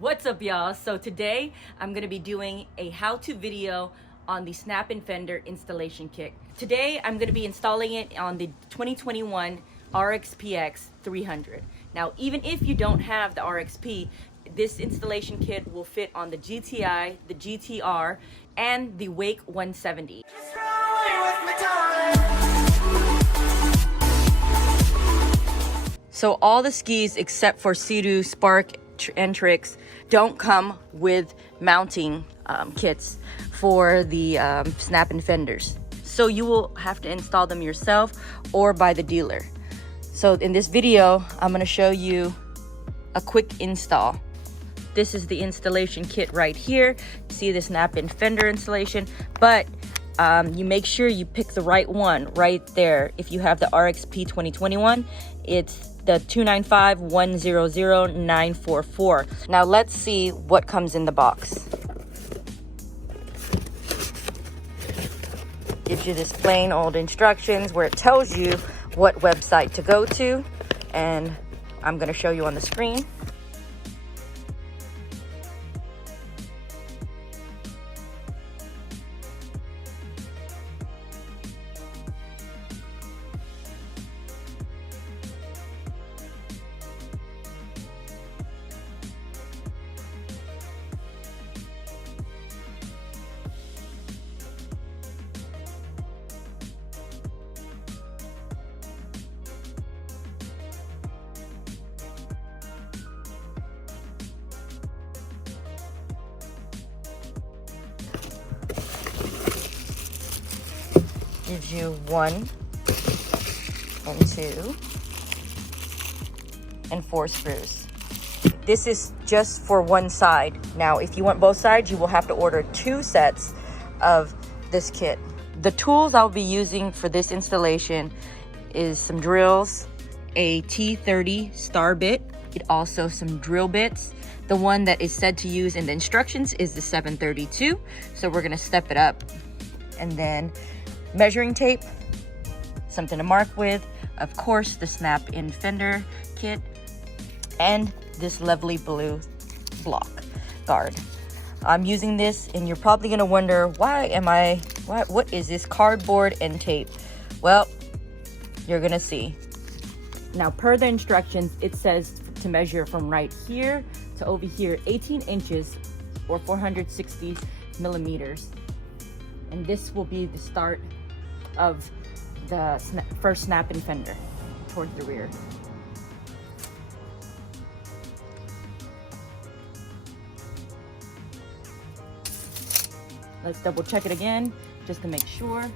What's up, y'all? So today I'm going to be doing a how-to video on the Snap-In Fender installation kit. Today I'm going to be installing it on the 2021 RXP-X 300. Now, even if you don't have the RXP, this installation kit will fit on the GTI, the GTR, and the Wake 170. So all the skis except for Seadoo, Spark, and Trixx don't come with mounting kits for the Snap-In Fenders. So you will have to install them yourself or by the dealer. So in this video, I'm going to show you a quick install. This is the installation kit right here. See the Snap-In Fender installation, but you make sure you pick the right one right there. If you have the RXP 2021, it's the 295-100-944. Now let's see what comes in the box. Gives you this plain old instructions where it tells you what website to go to, and I'm going to show you on the screen. Gives you 1 and 2 and 4 screws. This is just for one side. Now, if you want both sides, you will have to order 2 sets of this kit. The tools I'll be using for this installation is some drills, a T30 star bit, also some drill bits. The one that is said to use in the instructions is the 732, so we're gonna step it up. And then measuring tape, something to mark with, of course the Snap-In Fender kit, and this lovely blue block guard. I'm using this, and you're probably gonna wonder, what is this cardboard and tape? Well, you're gonna see. Now, per the instructions, it says to measure from right here to over here, 18 inches or 460 millimeters. And this will be the start of the first Snap-In Fender towards the rear. Let's double check it again just to make sure,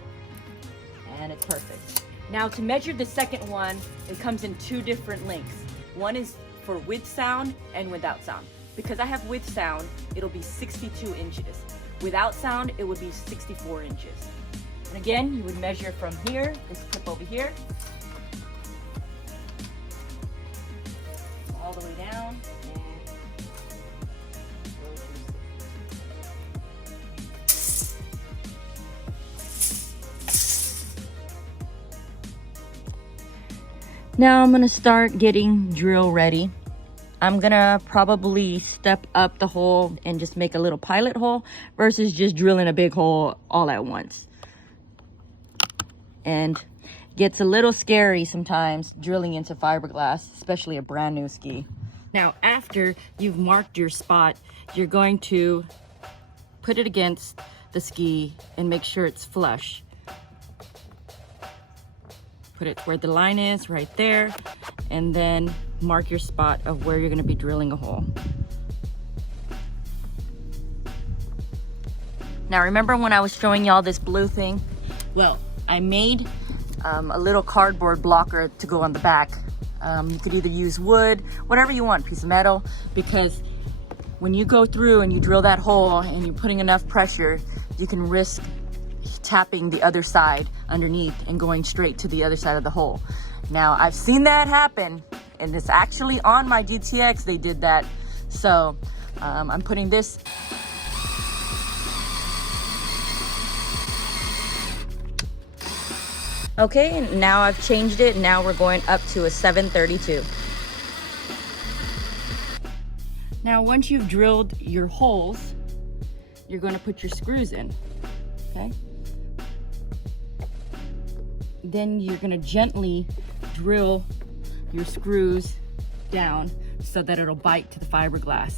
and it's perfect. Now, to measure the second one, it comes in 2 different lengths. One is for with sound and without sound. Because I have with sound, it'll be 62 inches. Without sound, it would be 64 inches. And again, you would measure from here, this clip over here, all the way down, and go to Now I'm gonna start getting drill ready. I'm gonna probably step up the hole and just make a little pilot hole versus just drilling a big hole all at once. And gets a little scary sometimes drilling into fiberglass, especially a brand new ski. Now, after you've marked your spot, you're going to put it against the ski and make sure it's flush. Put it where the line is, right there, and then mark your spot of where you're gonna be drilling a hole. Now, remember when I was showing y'all this blue thing? Well, I made a little cardboard blocker to go on the back. You could either use wood, whatever you want, piece of metal, because when you go through and you drill that hole and you're putting enough pressure, you can risk tapping the other side underneath and going straight to the other side of the hole. Now, I've seen that happen, and it's actually on my GTX they did that. So I'm putting this. Okay, and now I've changed it. Now we're going up to a 732. Now, once you've drilled your holes, you're going to put your screws in, okay? Then you're going to gently drill your screws down so that it'll bite to the fiberglass.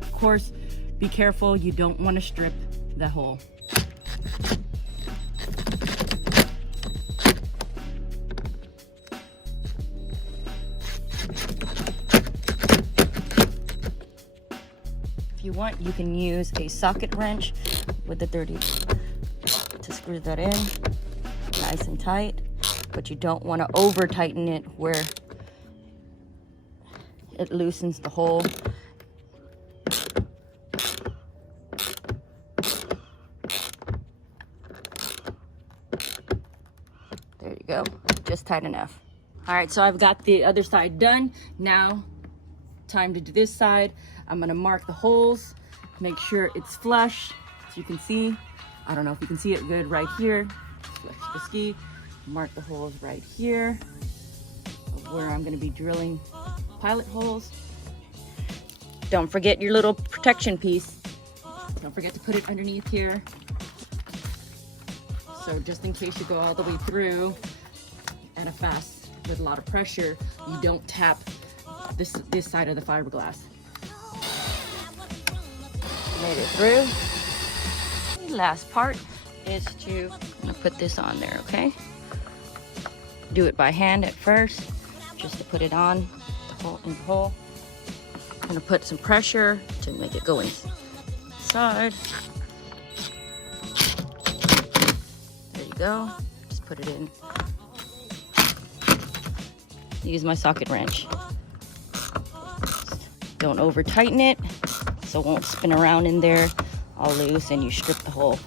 Of course, be careful, you don't want to strip the hole. If you want, you can use a socket wrench with the 30 to screw that in nice and tight, but you don't want to over tighten it where it loosens the hole. There you go, just tight enough. All right, so I've got the other side done. Now, time to do this side. I'm gonna mark the holes, make sure it's flush, as you can see. I don't know if you can see it good right here. Flush the ski. Mark the holes right here where I'm gonna be drilling pilot holes. Don't forget your little protection piece. Don't forget to put it underneath here. So just in case you go all the way through at a fast with a lot of pressure, you don't tap this side of the fiberglass. Made it through. The last part is to put this on there, okay? Do it by hand at first, just to put it on in the hole. I'm gonna put some pressure to make it go inside. There you go. Just put it in. Use my socket wrench. Don't over tighten it, so it won't spin around in there all loose and you strip the hole.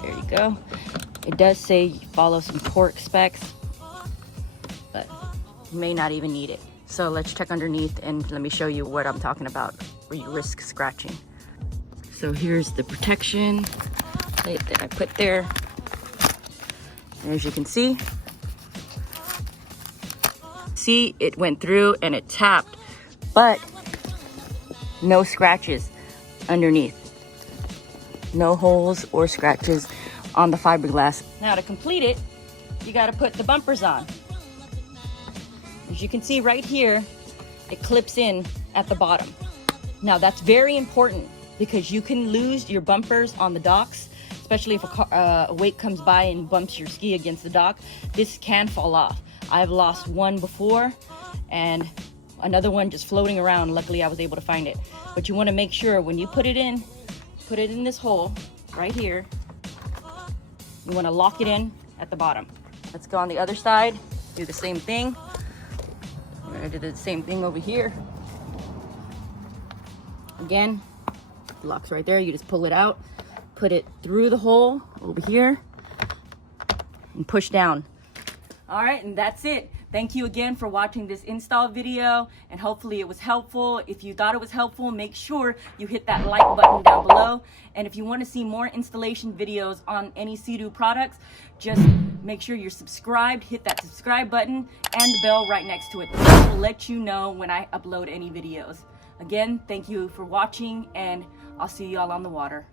There you go. It does say follow some torque specs, but you may not even need it. So let's check underneath and let me show you what I'm talking about where you risk scratching. So here's the protection plate that I put there. And as you can see, it went through and it tapped, but no scratches underneath. No holes or scratches on the fiberglass. Now to complete it, you got to put the bumpers on. As you can see right here, it clips in at the bottom. Now that's very important because you can lose your bumpers on the docks, especially if a wake comes by and bumps your ski against the dock. This can fall off. I've lost one before and another one just floating around. Luckily I was able to find it. But you want to make sure when you put it in this hole right here, you want to lock it in at the bottom. Let's go on the other side, do the same thing. We're gonna do the same thing over here. Again, it locks right there. You just pull it out, put it through the hole over here and push down. All right, and that's it. Thank you again for watching this install video, and hopefully it was helpful. If you thought it was helpful, make sure you hit that like button down below. And if you want to see more installation videos on any Seadoo products, just make sure you're subscribed, hit that subscribe button and the bell right next to it. This will let you know when I upload any videos. Again, thank you for watching, and I'll see y'all on the water.